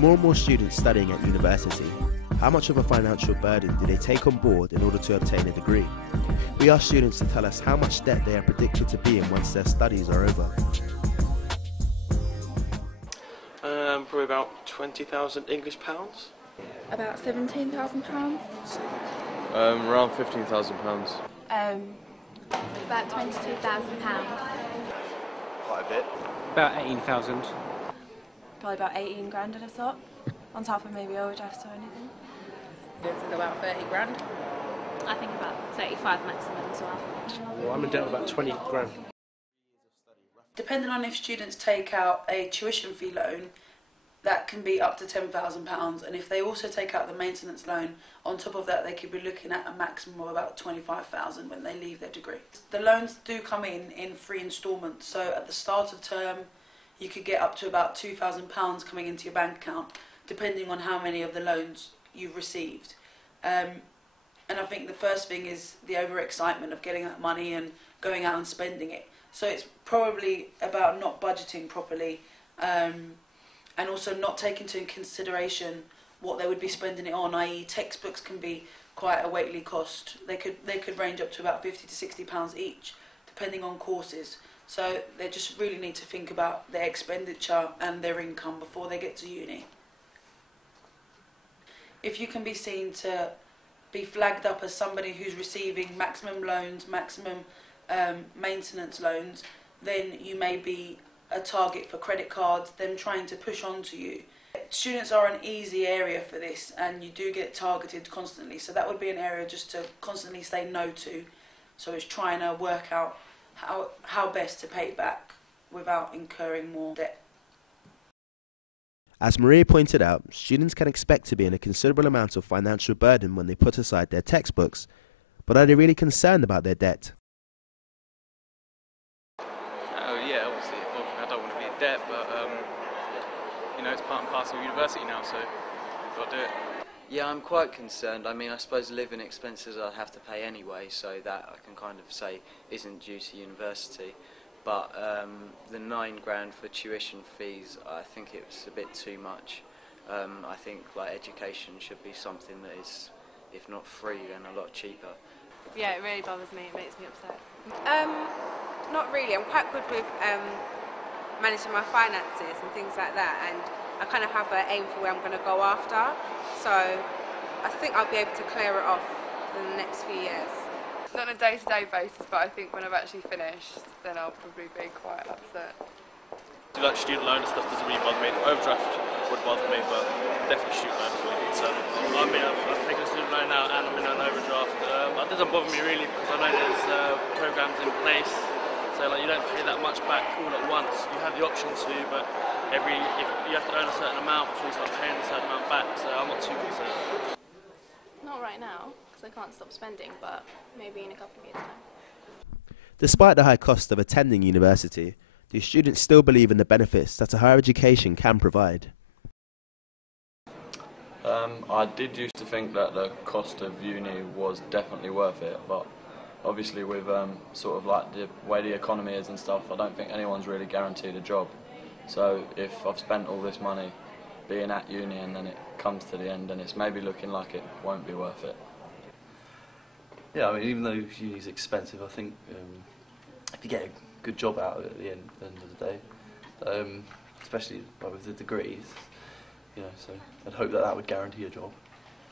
more and more students studying at university, how much of a financial burden do they take on board in order to obtain a degree? We asked students to tell us how much debt they are predicted to be in once their studies are over. Probably about 20,000 English pounds. About £17,000. Around £15,000. About £22,000. Quite a bit. About 18,000. Probably about 18 grand I'd have thought, on top of maybe overdrafts or anything. It's about 30 grand. I think about 35 maximum as well. Well, I'm in debt about 20 grand. Depending on if students take out a tuition fee loan, that can be up to £10,000, and if they also take out the maintenance loan, on top of that they could be looking at a maximum of about £25,000 when they leave their degree. The loans do come in 3 instalments, so at the start of term you could get up to about £2,000 coming into your bank account, depending on how many of the loans you've received. And I think the first thing is the overexcitement of getting that money and going out and spending it. So it's probably about not budgeting properly, and also not taking into consideration what they would be spending it on, i.e. textbooks can be quite a weighty cost. They could range up to about £50 to £60 each, depending on courses. So they just really need to think about their expenditure and their income before they get to uni. If you can be seen to be flagged up as somebody who's receiving maximum loans, maximum maintenance loans, then you may be a target for credit cards, them trying to push onto you. Students are an easy area for this, and you do get targeted constantly, so that would be an area just to constantly say no to. So it's trying to work out how best to pay it back without incurring more debt. As Maria pointed out, students can expect to be in a considerable amount of financial burden when they put aside their textbooks, but are they really concerned about their debt? Yeah, obviously, I don't want to be in debt, but you know, it's part and parcel of university now, so I've got to do it. Yeah, I'm quite concerned. I mean, I suppose living expenses I'll have to pay anyway, so that I can kind of say isn't due to university. But the £9 grand for tuition fees, I think it was a bit too much. I think like education should be something that is, if not free, then a lot cheaper. Yeah, it really bothers me, it makes me upset. Not really, I'm quite good with managing my finances and things like that, and I kind of have an aim for where I'm going to go after, so I think I'll be able to clear it off for the next few years. Not on a day-to-day basis, but I think when I've actually finished, then I'll probably be quite upset. Like student loan and stuff doesn't really bother me. Overdraft would bother me, but definitely student loan is really concerned. I mean, I've taken a student loan out and I'm in an overdraft. That doesn't bother me really because I know there's programs in place, so like you don't pay that much back all at once. You have the option to, but if you have to earn a certain amount before you start paying a certain amount back. So I'm not too concerned. Not right now, because I can't stop spending, but maybe in a couple of years' time. Despite the high cost of attending university, do students still believe in the benefits that a higher education can provide? I did used to think that the cost of uni was definitely worth it, but obviously with sort of like the way the economy is and stuff, I don't think anyone's really guaranteed a job. So if I've spent all this money being at uni and then it comes to the end and it's maybe looking like it won't be worth it. Yeah, I mean, even though uni's expensive, I think if you get a good job out of it at the end of the day, especially with the degrees, you know, so I'd hope that would guarantee a job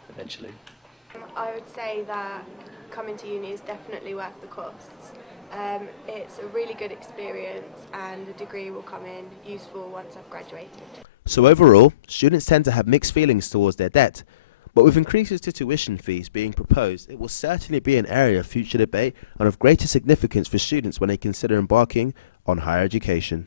eventually. I would say that coming to uni is definitely worth the costs. It's a really good experience and the degree will come in useful once I've graduated. So overall, students tend to have mixed feelings towards their debt, but with increases to tuition fees being proposed, it will certainly be an area of future debate and of greater significance for students when they consider embarking on higher education.